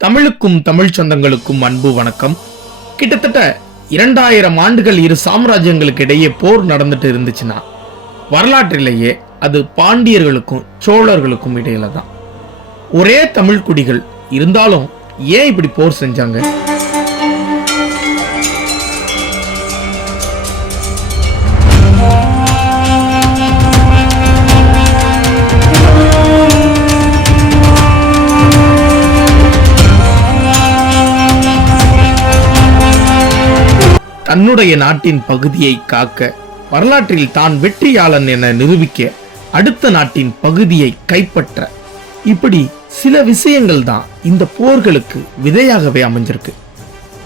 தமிழுக்கும் தமிழ் சொந்தங்களுக்கும் அன்பு வணக்கம். கிட்டத்தட்ட இரண்டாயிரம் ஆண்டுகள் இரு சாம்ராஜ்யங்களுக்கு இடையே போர் நடந்துட்டு இருந்துச்சுன்னா வரலாற்றிலேயே அது பாண்டியர்களுக்கும் சோழர்களுக்கும் இடையில தான் ஒரே தமிழ் குடிகள் இருந்தாலும் ஏன் இப்படி போர் செஞ்சாங்க? தன்னுடைய நாட்டின் பகுதியை காக்க வரலாற்றில் தான் வெற்றியாளன் என நிரூபிக்க அடுத்த நாட்டின் பகுதியை கைப்பற்ற. இப்படி சில விஷயங்கள் தான் இந்த போர்களுக்கு விதையாகவே அமைஞ்சிருக்கு.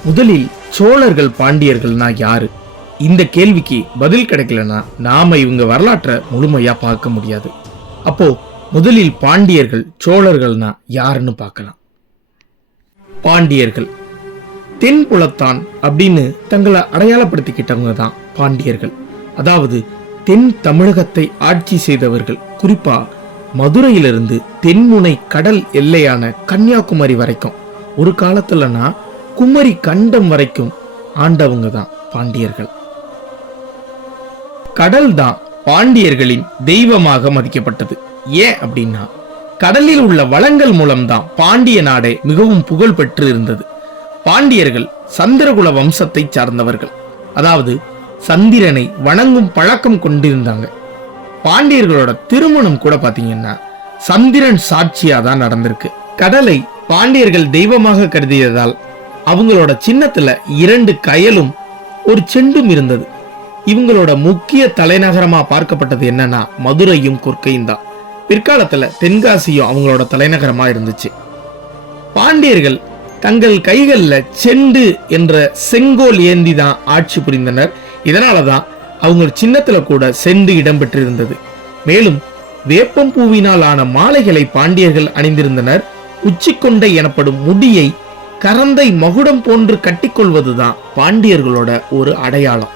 முதலில் சோழர்கள் பாண்டியர்கள்னா யாரு? இந்த கேள்விக்கு பதில் கிடைக்கலனா நாம இவங்க வரலாற்றை முழுமையா பார்க்க முடியாது. அப்போ முதலில் பாண்டியர்கள் சோழர்கள்னா யாருன்னு பார்க்கலாம். பாண்டியர்கள். தென்புலத்தான் அப்படின்னு தங்களை அடையாளப்படுத்திக்கிட்டவங்க தான் பாண்டியர்கள். அதாவது தென் தமிழகத்தை ஆட்சி செய்தவர்கள். குறிப்பா மதுரையிலிருந்து தென்முனை கடல் எல்லையான கன்னியாகுமரி வரைக்கும். ஒரு காலத்துலனா குமரி கண்டம் வரைக்கும் ஆண்டவங்க தான் பாண்டியர்கள். கடல் தான் பாண்டியர்களின் தெய்வமாக மதிக்கப்பட்டது. ஏன் அப்படின்னா கடலில் உள்ள வளங்கள் மூலம்தான் பாண்டிய நாடே மிகவும் புகழ் பெற்று இருந்தது பாண்டியர்கள் சந்திரகுல வம்சத்தை சார்ந்தவர்கள். அதாவது சந்திரனை வணங்கும் பழக்கம் கொண்டிருந்தாங்க. பாண்டியர்களோட திருமணம் கூட பாத்தீங்கன்னா சந்திரன் சாட்சியா தான் நடந்திருக்கு. கடலை பாண்டியர்கள் தெய்வமாக கருதியதால் அவங்களோட சின்னத்துல இரண்டு கயலும் ஒரு செண்டும் இருந்தது. இவங்களோட முக்கிய தலைநகரமா பார்க்கப்பட்டது என்னன்னா மதுரையும் கொற்கையும் தான். பிற்காலத்துல தென்காசியும் அவங்களோட தலைநகரமா இருந்துச்சு. பாண்டியர்கள் தங்கள் கைகளில் செண்டு என்ற செங்கோல் ஏந்தி தான் ஆட்சி புரிந்தனர். இதனால தான் அவங்க சின்னத்துல கூட செண்டு இடம்பெற்றிருந்தது மேலும் வேப்பம் பூவினால் ஆன மாலைகளை பாண்டியர்கள் அணிந்திருந்தனர். உச்சிக்கொண்டை எனப்படும் முடியை கரந்தை மகுடம் போன்று கட்டிக்கொள்வதுதான் பாண்டியர்களோட ஒரு அடையாளம்.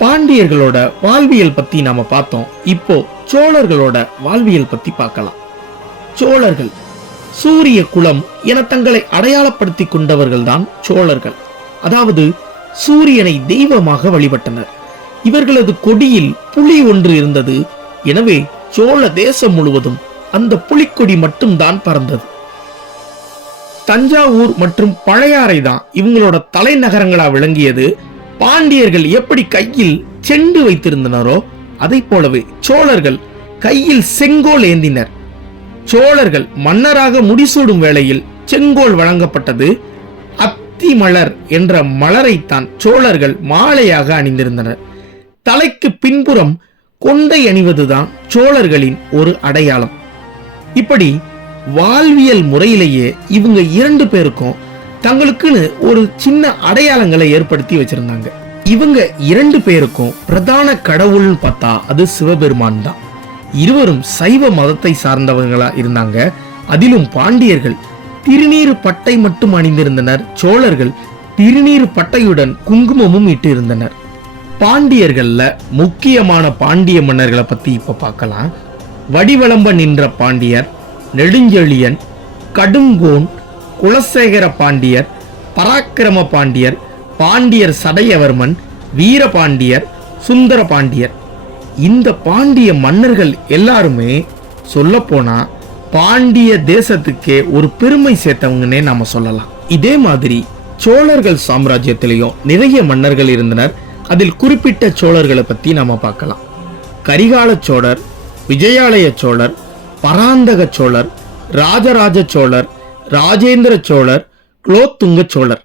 பாண்டியர்களோட வாழ்வியல் பத்தி நாம பார்த்தோம். இப்போ சோழர்களோட வாழ்வியல் பத்தி பார்க்கலாம். சோழர்கள் சூரிய குலம் என தங்களை அடையாளப்படுத்தி கொண்டவர்கள் தான் சோழர்கள். அதாவது சூரியனை தெய்வமாக வழிபட்டனர். இவர்களது கொடியில் புலி ஒன்று இருந்தது. எனவே சோழ தேசம் முழுவதும் அந்த புலிக்கொடி மட்டும்தான் பறந்தது. தஞ்சாவூர் மற்றும் பழையாறை தான் இவங்களோட தலைநகரங்களா விளங்கியது. பாண்டியர்கள் எப்படி கையில் செண்டு வைத்திருந்தனரோ அதை போலவே சோழர்கள் கையில் செங்கோல் ஏந்தினர். சோழர்கள் மன்னராக முடிசூடும் வேளையில் செங்கோல் வழங்கப்பட்டது அத்தி மலர் என்ற மலரைத்தான் சோழர்கள் மாலையாக அணிந்திருந்தனர். தலைக்கு பின்புறம் கொண்டை அணிவதுதான் சோழர்களின் ஒரு அடையாளம். இப்படி வாழ்வியல் முறையிலேயே இவங்க இரண்டு பேருக்கும் தங்களுக்குன்னு ஒரு சின்ன அடையாளங்களை ஏற்படுத்தி வச்சிருந்தாங்க. இவங்க இரண்டு பேருக்கும் பிரதான கடவுள்னு பார்த்தா அது சிவபெருமான் தான். இருவரும் சைவ மதத்தை சார்ந்தவர்களா இருந்தாங்க. அதிலும் பாண்டியர்கள் திருநீறு பட்டை மட்டும் அணிந்திருந்தனர். சோழர்கள் திருநீறு பட்டையுடன் குங்குமமும் இட்டு இருந்தனர் பாண்டியர்கள்ல முக்கியமான பாண்டிய மன்னர்களை பத்தி இப்ப பார்க்கலாம். வடிவளம்ப நின்ற பாண்டியர் நெடுஞ்செழியன் கடுங்கோன் குலசேகர பாண்டியர் பராக்கிரம பாண்டியர் பாண்டியர் சடையவர்மன் வீரபாண்டியர் சுந்தர பாண்டியர். இந்த பாண்டிய மன்னர்கள் எல்லாருமே சொல்லப்போனா பாண்டிய தேசத்துக்கே ஒரு பெருமை சேர்த்தவங்கன்னே நாம சொல்லலாம். இதே மாதிரி சோழர்கள் சாம்ராஜ்யத்திலையும் நிறைய மன்னர்கள் இருந்தனர். அதில் குறிப்பிட்ட சோழர்களை பற்றி நாம் பார்க்கலாம். கரிகால சோழர் விஜயாலய சோழர் பராந்தக சோழர் ராஜராஜ சோழர் ராஜேந்திர சோழர் குலோத்துங்க சோழர்.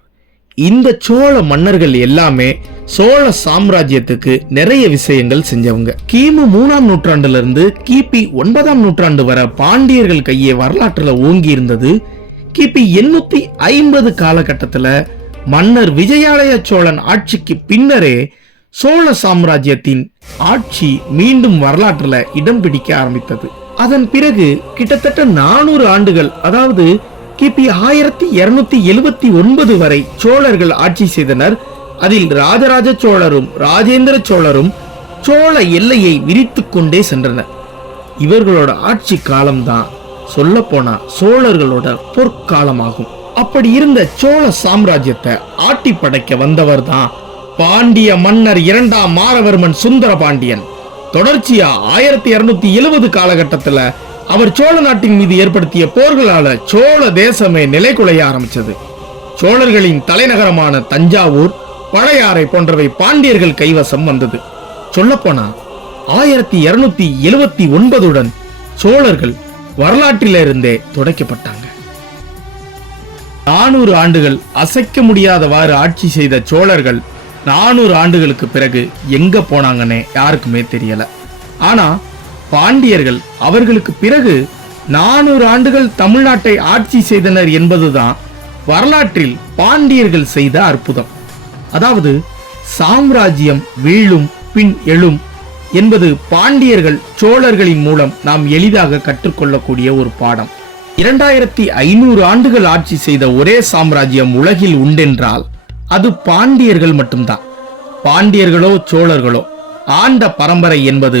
இந்த சோழ மன்னர்கள் எல்லாமே சோழ சாம்ராஜ்யத்துக்கு நிறைய விஷயங்கள் செஞ்சவங்க. கிமு மூணாம் நூற்றாண்டுல இருந்து கிபி ஒன்பதாம் நூற்றாண்டு வர பாண்டியர்கள் கையே வரலாற்றுல ஓங்கி இருந்தது கிபி எண்ணூத்தி ஐம்பது காலகட்டத்துல மன்னர் விஜயாலய சோழன் ஆட்சிக்கு பின்னரே சோழ சாம்ராஜ்யத்தின் ஆட்சி மீண்டும் வரலாற்றுல இடம் பிடிக்க ஆரம்பித்தது. அதன் பிறகு கிட்டத்தட்ட நானூறு ஆண்டுகள் அதாவது கிபி ஆயிரத்தி இருநூத்தி எழுபத்தி ஒன்பது வரை சோழர்கள் ஆட்சி செய்தனர். அதில் ராஜராஜ சோழரும் ராஜேந்திர சோழரும் சோழ எல்லையை விரித்துக் கொண்டே சென்றனர். இவர்களோட ஆட்சி காலம்தான் சொல்ல போனா சோழர்களோட பொற்காலமாகும். அப்படி இருந்த சோழ சாம்ராஜ்யத்தை ஆட்டி படைக்க வந்தவர் தான் பாண்டிய மன்னர் இரண்டாம் மாரவர்மன் சுந்தர பாண்டியன் தொடர்ச்சியா ஆயிரத்தி இருநூத்தி எழுபது காலகட்டத்துல அவர் சோழ நாட்டின் மீது ஏற்படுத்திய போர்களால சோழ தேசமே நிலை குலைய ஆரம்பிச்சது. சோழர்களின் தலைநகரமான தஞ்சாவூர் பழையாறை போன்றவை பாண்டியர்கள் கைவசம் வந்தது. சொல்லப்போனா ஆயிரத்தி இருநூத்தி எழுவத்தி ஒன்பதுடன் சோழர்கள் வரலாற்றிலிருந்தே துடைக்கப்பட்டாங்க. நானூறு ஆண்டுகள் அசைக்க முடியாதவாறு ஆட்சி செய்த சோழர்கள் நானூறு ஆண்டுகளுக்கு பிறகு எங்க போனாங்கன்னே யாருக்குமே தெரியல. ஆனா பாண்டியர்கள் அவர்களுக்கு பிறகு நானூறு ஆண்டுகள் தமிழ்நாட்டை ஆட்சி செய்தனர் என்பதுதான் வரலாற்றில் பாண்டியர்கள் செய்த அற்புதம். அதாவது சாம்ராஜ்யம் வீழும் பின் எழும் என்பது பாண்டியர்கள் சோழர்களின் மூலம் நாம் எளிதாக கற்றுக்கொள்ளக்கூடிய ஒரு பாடம். இரண்டாயிரத்தி ஐநூறு ஆண்டுகள் ஆட்சி செய்த ஒரே சாம்ராஜ்யம் உலகில் உண்டென்றால் அது பாண்டியர்கள் மட்டும்தான். பாண்டியர்களோ சோழர்களோ ஆண்ட பரம்பரை என்பது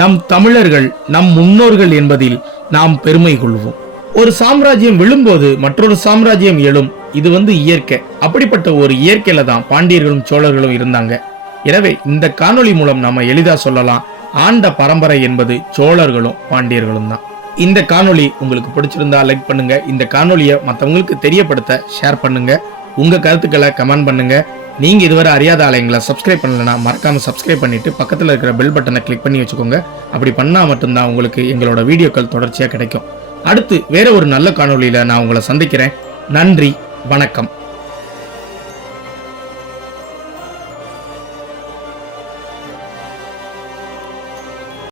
நம் தமிழர்கள் நம் முன்னோர்கள் என்பதில் நாம் பெருமை கொள்வோம். ஒரு சாம்ராஜ்யம் விழும்போது மற்றொரு சாம்ராஜ்யம் எழும் இது வந்து இயற்கை. அப்படிப்பட்ட ஒரு இயற்கையில தான் பாண்டியர்களும் சோழர்களும் இருந்தாங்க. எனவே இந்த காணொளி மூலம் நாம எளிதா சொல்லலாம் ஆண்ட பரம்பரை என்பது சோழர்களும் பாண்டியர்களும் தான். இந்த காணொளி உங்களுக்கு பிடிச்சிருந்தா லைக் பண்ணுங்க. இந்த காணொளியை மற்றவங்களுக்கு தெரியப்படுத்த ஷேர் பண்ணுங்க. உங்க கருத்துக்களை கமெண்ட் பண்ணுங்க. நீங்க இதுவரை அறியாத ஆலயங்களை சப்ஸ்கிரைப் பண்ணலன்னா மறக்காம சப்ஸ்கிரைப் பண்ணிட்டு பக்கத்தில் இருக்கிற பெல் பட்டனை கிளிக் பண்ணி வச்சுக்கோங்க. அப்படி பண்ணா மட்டும்தான் உங்களுக்கு எங்களோட வீடியோக்கள் தொடர்ச்சியாக கிடைக்கும். அடுத்து வேற ஒரு நல்ல காணொலியில நான் உங்களை சந்திக்கிறேன். நன்றி. வணக்கம்.